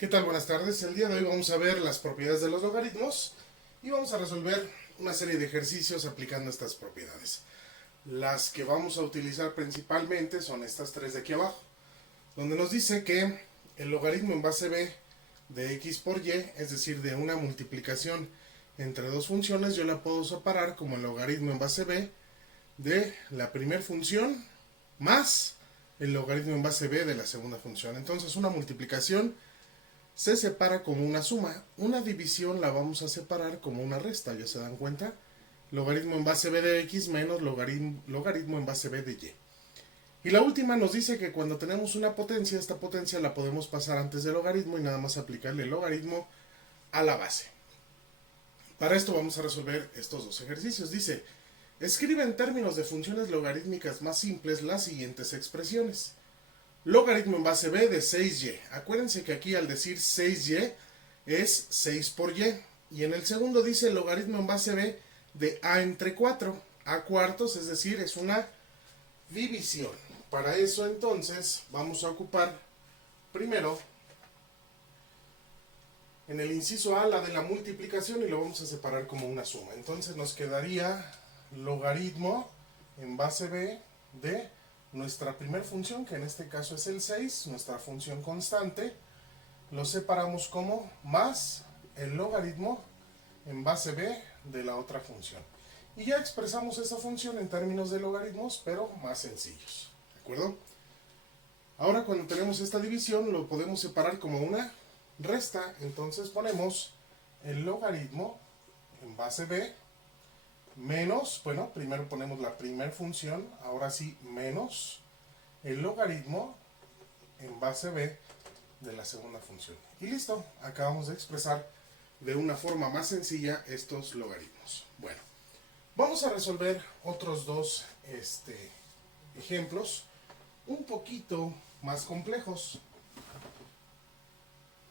¿Qué tal? Buenas tardes. El día de hoy vamos a ver las propiedades de los logaritmos y vamos a resolver una serie de ejercicios aplicando estas propiedades. Las que vamos a utilizar principalmente son estas tres de aquí abajo, donde nos dice que el logaritmo en base b de x por y, es decir, de una multiplicación entre dos funciones, yo la puedo separar como el logaritmo en base b de la primera función más el logaritmo en base b de la segunda función. Entonces, una multiplicación se separa como una suma. Una división la vamos a separar como una resta, ¿ya se dan cuenta? Logaritmo en base b de x menos logaritmo en base b de y. Y la última nos dice que cuando tenemos una potencia, esta potencia la podemos pasar antes del logaritmo y nada más aplicarle el logaritmo a la base. Para esto vamos a resolver estos dos ejercicios. Dice, escribe en términos de funciones logarítmicas más simples las siguientes expresiones. Logaritmo en base b de 6y. Acuérdense que aquí al decir 6y es 6 por y. Y en el segundo dice logaritmo en base b de a entre 4. A cuartos, es decir, es una división. Para eso entonces vamos a ocupar primero en el inciso a la de la multiplicación y lo vamos a separar como una suma. Entonces nos quedaría logaritmo en base b de nuestra primera función, que en este caso es el 6, nuestra función constante, lo separamos como más el logaritmo en base b de la otra función. Y ya expresamos esa función en términos de logaritmos, pero más sencillos. ¿De acuerdo? Ahora cuando tenemos esta división lo podemos separar como una resta. Entonces ponemos el logaritmo en base b menos, bueno, primero ponemos la primera función, ahora sí, menos el logaritmo en base b de la segunda función. Y listo, acabamos de expresar de una forma más sencilla estos logaritmos. Bueno, vamos a resolver otros dos ejemplos un poquito más complejos.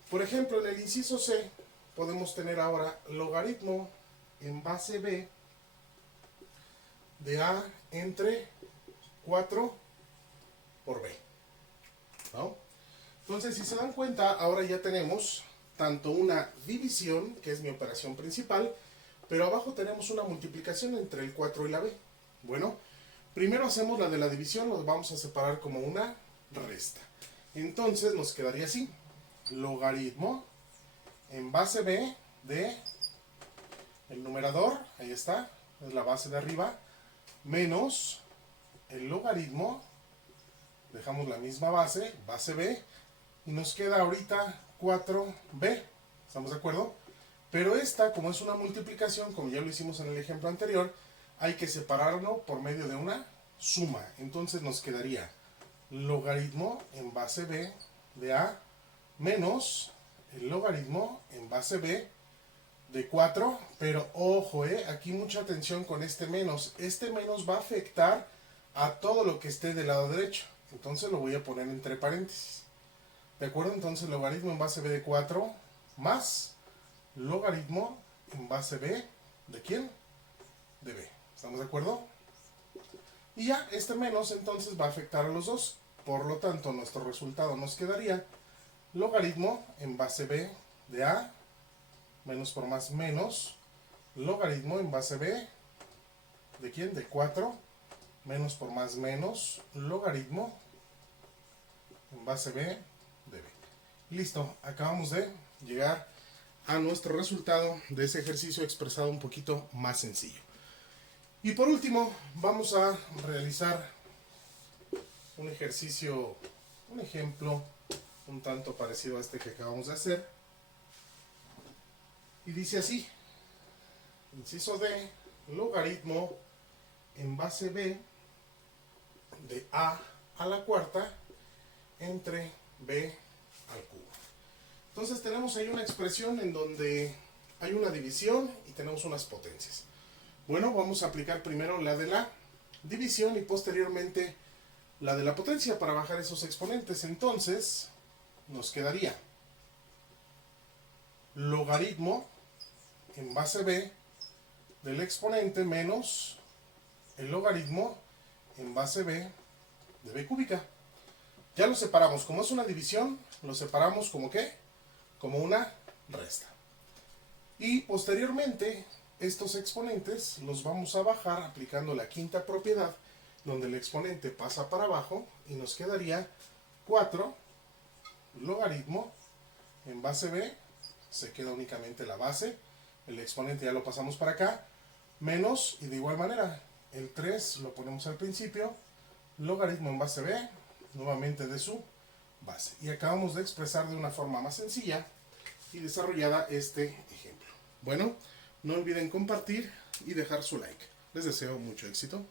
Por ejemplo, en el inciso C podemos tener ahora logaritmo en base b de a entre 4 por b, ¿no? Entonces, si se dan cuenta, ahora ya tenemos tanto una división, que es mi operación principal, pero abajo tenemos una multiplicación entre el 4 y la b. Bueno, primero hacemos la de la división, los vamos a separar como una resta. Entonces nos quedaría así, logaritmo en base b de el numerador, ahí está, es la base de arriba, menos el logaritmo, dejamos la misma base, base b, y nos queda ahorita 4b, ¿estamos de acuerdo? Pero esta, como es una multiplicación, como ya lo hicimos en el ejemplo anterior, hay que separarlo por medio de una suma. Entonces nos quedaría logaritmo en base b de a menos el logaritmo en base b de 4, pero ojo, aquí mucha atención con este menos. Este menos va a afectar a todo lo que esté del lado derecho. Entonces lo voy a poner entre paréntesis. ¿De acuerdo? Entonces logaritmo en base b de 4 más logaritmo en base b de ¿quién? De b. ¿Estamos de acuerdo? Y ya, este menos entonces va a afectar a los dos. Por lo tanto, nuestro resultado nos quedaría logaritmo en base b de a menos por más menos logaritmo en base b de ¿quién? De 4 menos por más menos logaritmo en base b de b. Listo, acabamos de llegar a nuestro resultado de ese ejercicio expresado un poquito más sencillo. Y por último, vamos a realizar un ejercicio, un ejemplo un tanto parecido a este que acabamos de hacer. Y dice así, inciso D, logaritmo en base b de a la cuarta entre b al cubo. Entonces tenemos ahí una expresión en donde hay una división y tenemos unas potencias. Bueno, vamos a aplicar primero la de la división y posteriormente la de la potencia para bajar esos exponentes. Entonces nos quedaría logaritmo en base b del exponente menos el logaritmo en base b de b cúbica. Ya lo separamos, como es una división, lo separamos como ¿qué? como una resta. Y posteriormente, estos exponentes los vamos a bajar aplicando la quinta propiedad, donde el exponente pasa para abajo y nos quedaría 4 logaritmo en base b, se queda únicamente la base, el exponente ya lo pasamos para acá, menos, y de igual manera, el 3 lo ponemos al principio, logaritmo en base b, nuevamente de su base. Y acabamos de expresar de una forma más sencilla y desarrollada este ejemplo. Bueno, no olviden compartir y dejar su like. Les deseo mucho éxito.